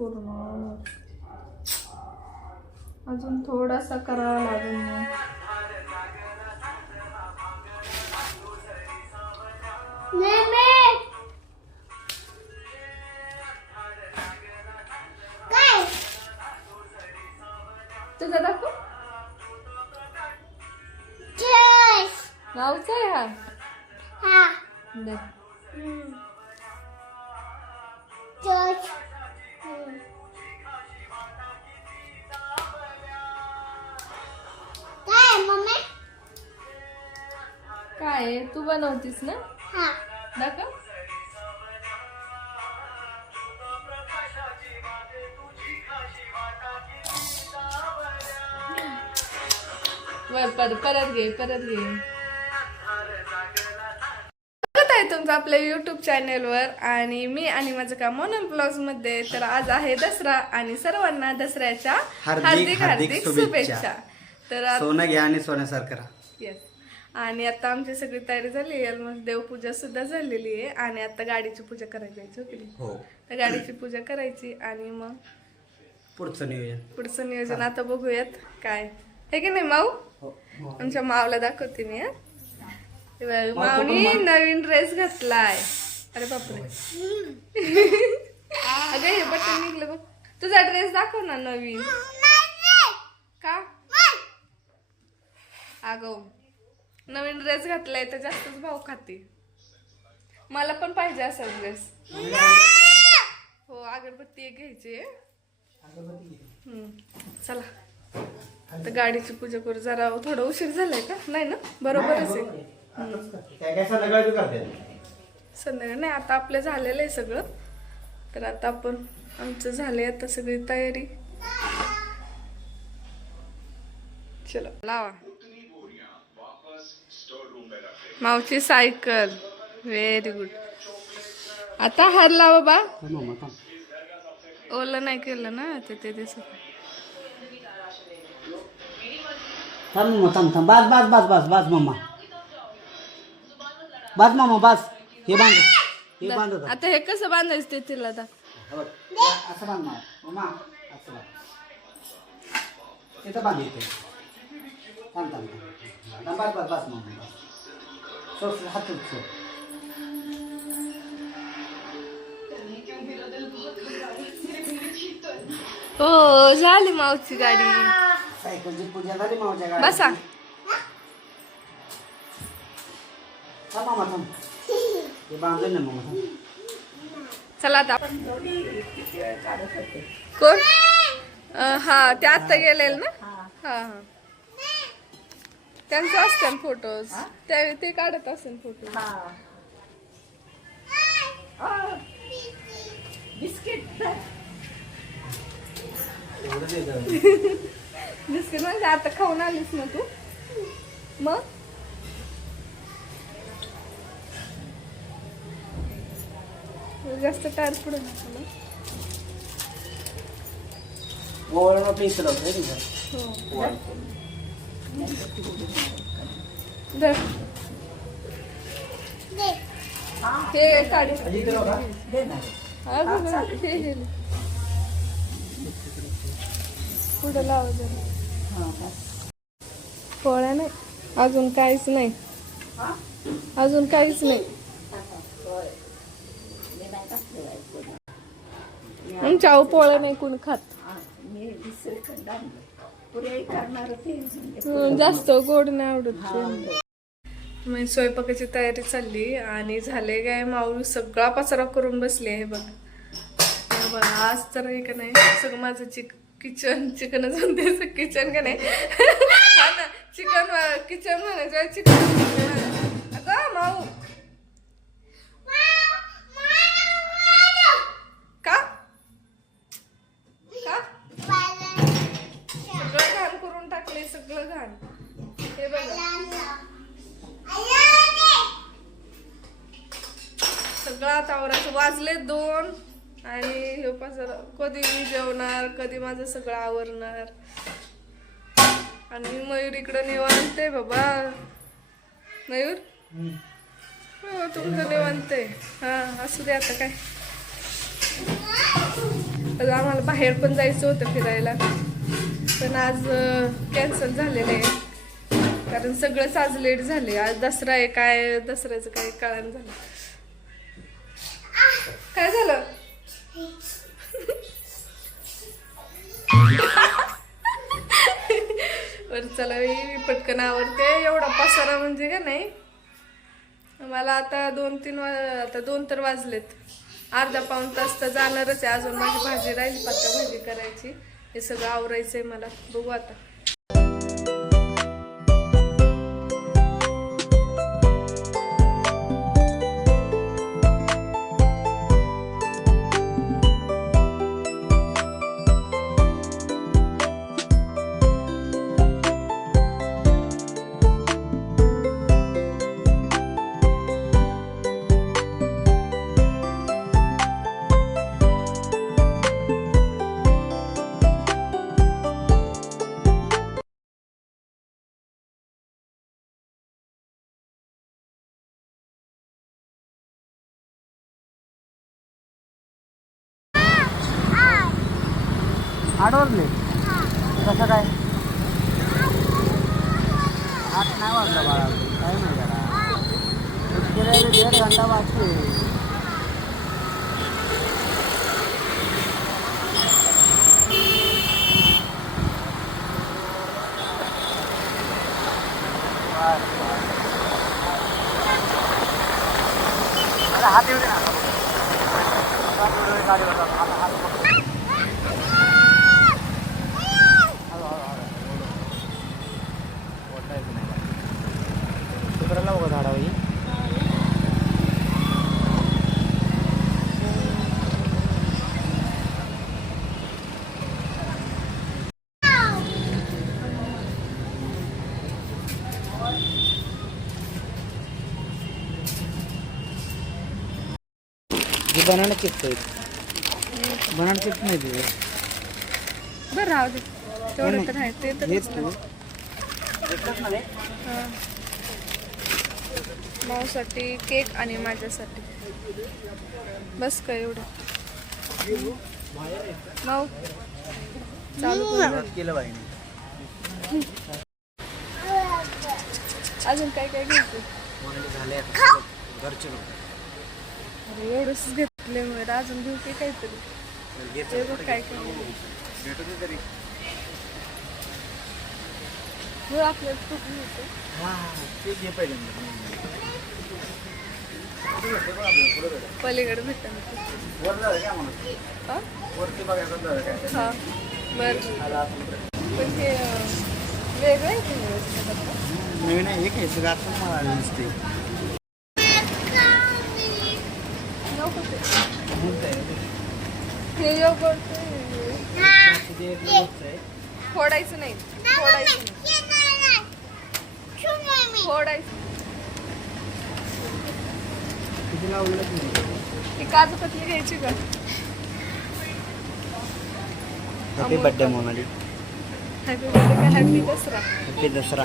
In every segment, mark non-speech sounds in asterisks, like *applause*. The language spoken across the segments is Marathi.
पूर्ण. अजून थोडासा करावा लागेल. तुझा दाखव. आहे हा. दे. काय आहे? तू बनवतीस ना? दाखव पर परत घे परत घे. स्वागत आहे तुमचं आपल्या युट्यूब चॅनेलवर आणि मी आणि माझं काम मोनल ब्लॉग्समध्ये. तर आज आहे दसरा आणि सर्वांना दसऱ्याच्या हार्दिक- हार्दिक हार्दिक हार्दिक शुभेच्छा. तर सोनं घ्या आणि सोन्यासारखं राहा. Yes. आणि आता आमची सगळी तयारी झाली ऑलमोस्ट देवपूजा सुद्धा झालेली आहे. आणि आता गाडीची पूजा करायची आहे, हो की नाही? हो. तर गाडीची पूजा करायची आणि मग पुढचं नियोजन. पुढचं नियोजन आता बघूयात काय. हे की नाही माऊ? हो आमच्या मावला दाखवते मी हं. माऊनी नवीन ड्रेस घातलाय. अरे बापरे. अगं हे बटन निघलं बघ. तुझा ड्रेस दाखव ना नवीन. का? अगं नवीन ड्रेस घातलाय तर जास्तच भाव खाते. मला पण पाहिजे असा ड्रेस हो अगरबत्ती एक घ्यायची. चला. आता गाडीची पूजा करू. जरा थोडं उशीर झालाय का? नाही ना? बरोबरच आहे. संध्याकाळ नाही आता आपलं झालेलं आहे सगळं. तर आता आपण आमचं झालंय आता सगळी तयारी. चलो लावा. मावची सायकल. व्हेरी गुड आता हरला बाबा ओलं नाही केलं ना ते ते थांब मम्मा थांब थांब. बस बस बस बस बस मम्मा बस मम्मा बस. हे बांध हे बांध आता. हे कसं बांधायचं ते तिला आता असं बांध मम्मा. असं बांध. तिथं बांध थांब थांब मम्मा उच, सो हो झाली मावची गाडी. सायकलची पूजा झाली मावच्या गाडी बसा. थांब मामा थांब. हे बांधून ना मम्मा थांब. चला आता. कोण? अं, हा ते आता गेलेल ना? हा हा. त्यांचं असते फोटोज ते ते काढत असेल फोटो. बिस्किट. म्हणजे आता खाऊन आलीस ना तू? मग? जास्त टायर पुढे नका ना. ओवाळून पेन्सिल होतं हे. हो काढ. पुढं लावा पोळ्या नाही. अजून काहीच नाही. अजून काहीच नाही. आमच्या आऊ पोळ्या नाही कोणी खात. जास्त गोड नाही आवडत मी स्वयंपाकाची तयारी चालली आणि झाले काय माऊली सगळा पसारा करून बसली आहे बघ. बघ आज तर हे का नाही सगळं माझं चिक किचन चिकनच म्हणते किचन का नाही. हा ना चिकन किचन म्हणायचं चिकन अगं माऊ. कधी माझं सगळं आवरणार? आणि मयूर इकडं निवांत आहे बाबा. मयूर? हो तुमचं निवांत आहे. हा असू दे आता काय. आम्हाला बाहेर पण जायचं होतं फिरायला. पण आज कॅन्सल झालेलं आहे. कारण सगळंच आज लेट झाले आज दसरा आहे काय दसऱ्याचं काय कळण झालं. काय झालं? बरं चला मी पटकन आवडते एवढा पसारा म्हणजे का नाही? मला आता दोन तीन वा आता दोन तर वाजलेत. अर्धा पाऊण तास तर जाणारच आहे. अजून माझी भाजी राहिली पत्ता भाजी करायची. हे सगळं आवरायचं आहे मला. बघू आता. आठवरले कसं काय? आठ नाही वाजलं बाळा. काय नाही जरा. गेले दीड घंटा वाजते अरे हात येऊ दे ना गाडीवर जातो. हात- हात पकड. हळू, हळू, हळू. ओढायचं नाही का? तिकडं लावू का झाडावर ही? हे बनाना चिप्स आहेत बनाना चिप्स नाही दिले. बरं राहू दे. तेवढं तर आहे ते तर हेच तू. माऊसाठी केक आणि माझ्यासाठी. बस का एवढं? माऊ चालू. केलं पाहिजे अजून काय काय घ्यायचं घरचे अरे एवढंच घेतले मग अजून घेऊ की काहीतरी. ते बघ काय काय भेटू दे तरी. हो आपल्याला हा पहिले पलीकडे भेटतं हा? हा बरं पण हे वेगळं आहे की व्यवस्थित आता? नवीन आहे सगळं आता मला दिसते नको ते. हे योगर्ट फोडायचं नाही. फोडायचं. नाही फोडायचं काजू कतली घ्यायची का happy birthday Monali happy birthday का हॅपी दसरा? हॅपी दसरा.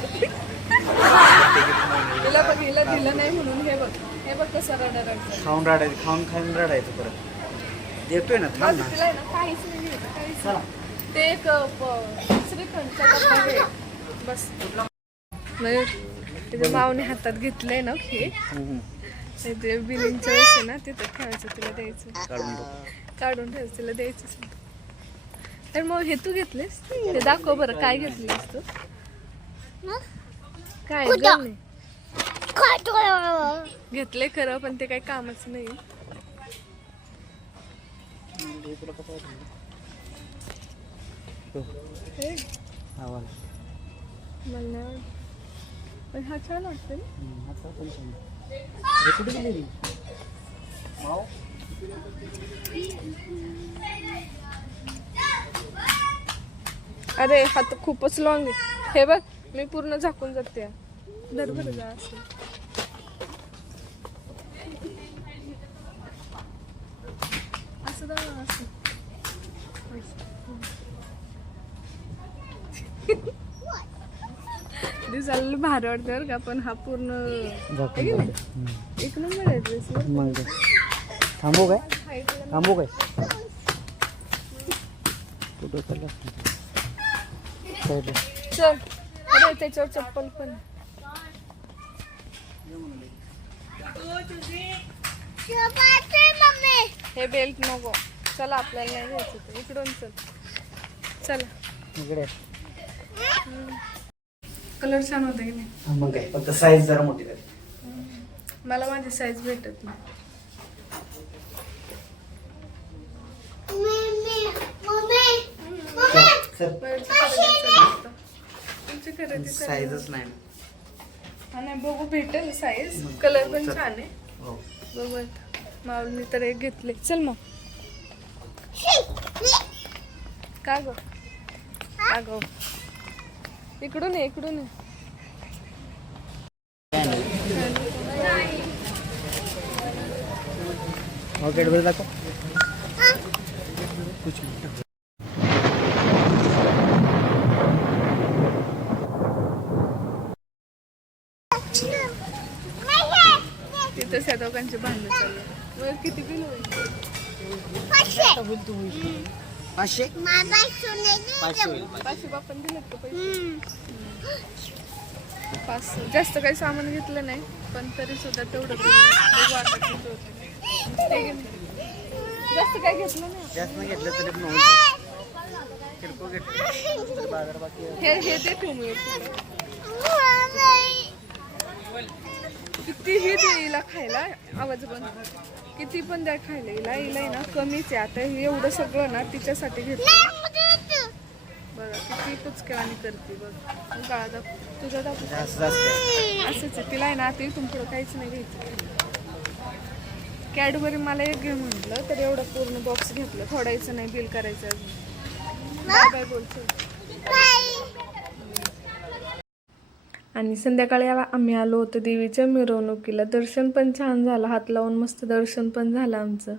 हिला बघ हिला दिलं नाही म्हणून हे बघ. हे बघ कसं रडा रडतं खाऊन रडायचं खाऊन खाऊन रडायचं परत. देतोय ना थांब ना. तिला आहे ना काहीच नाही घ्यायचं काहीच चला. नाही. ते एक अ, प- श्रीखंडचा डब्बा घे बस. मयूर तिथे मावने हातात घेतलंय ना हे. हम्म. ते बिलिंगच्या वेळेस आहे ना तिथं ठेवायचं तिला द्यायचं. काढून बघ काढून ठेवायचं तिला द्यायचं तर मग हे तू घेतलेस? ते दाखव बरं काय घेतलीस तू? काय गं? नाही. घेतले खरं पण ते काही कामच नाही. पण हा छान वाटतं अरे हा तर खूपच लॉंग आहे. हे बघ मी पूर्ण झाकून जाते. धर बरं जा दाब ना, असं. दिसायला भारी वाटतं बरं का पण हा पूर्ण आहे की नाही? एक नंबर आहे ड्रेस. मग काय? थांबू काय थांबू काय फोटो चालला चल अरे त्याच्यावर चप्पल पण आहे. हे बेल्ट नको. चला आपल्याला नाही घ्यायचं ते. इकडून चल. चला. इकडे. कलर छान होते की नाही? मग काय? फक्त साईज जरा मोठी झाली मला माझी साईज भेटत नाही. सर खरेदी. तुमची खरेदी. साईजच नाही. हा नाही बघू भेटेल साईज कलर पण छान आहे. हो. बघू आता. माऊलीने तर एक घेतले. चल मग. का ग? का ग? इकडून ये इकडून ये. तिथं त्या दोघांचे भांडण मग किती बिल होईल पाचशे? पाचशे दिलेत का पैसे? पाच जास्त काही सामान घेतलं नाही पण तरी सुद्धा तेवढं. जास्त काही घेतलं नाही. जास्त नाही घेतलं तरी. *laughs* हे हे ते तुम्ही कितीही दे हिला खायला आवाज बंद. किती पण द्या खायला हिला हिला आहे ना कमीच आहे. आता हे एवढं सगळं ना तिच्यासाठी घेतलं. बघा किती कुचकेवाणी करते बघ. काळा दाख तुझा दाखव. असंच आहे तिला आहे ना आता पुढं काहीच नाही घ्यायचं. कॅडबरी मला एक घे म्हटलं तर एवढं पूर्ण बॉक्स घेतलं. थोडायचं नाही बिल करायचं अजून. बाय बाय बोलतो. आणि संध्याकाळी आम्ही आलो होतो देवीच्या मिरवणुकीला. दर्शन पण छान झालं. हात लावून मस्त दर्शन पण झालं आमचं.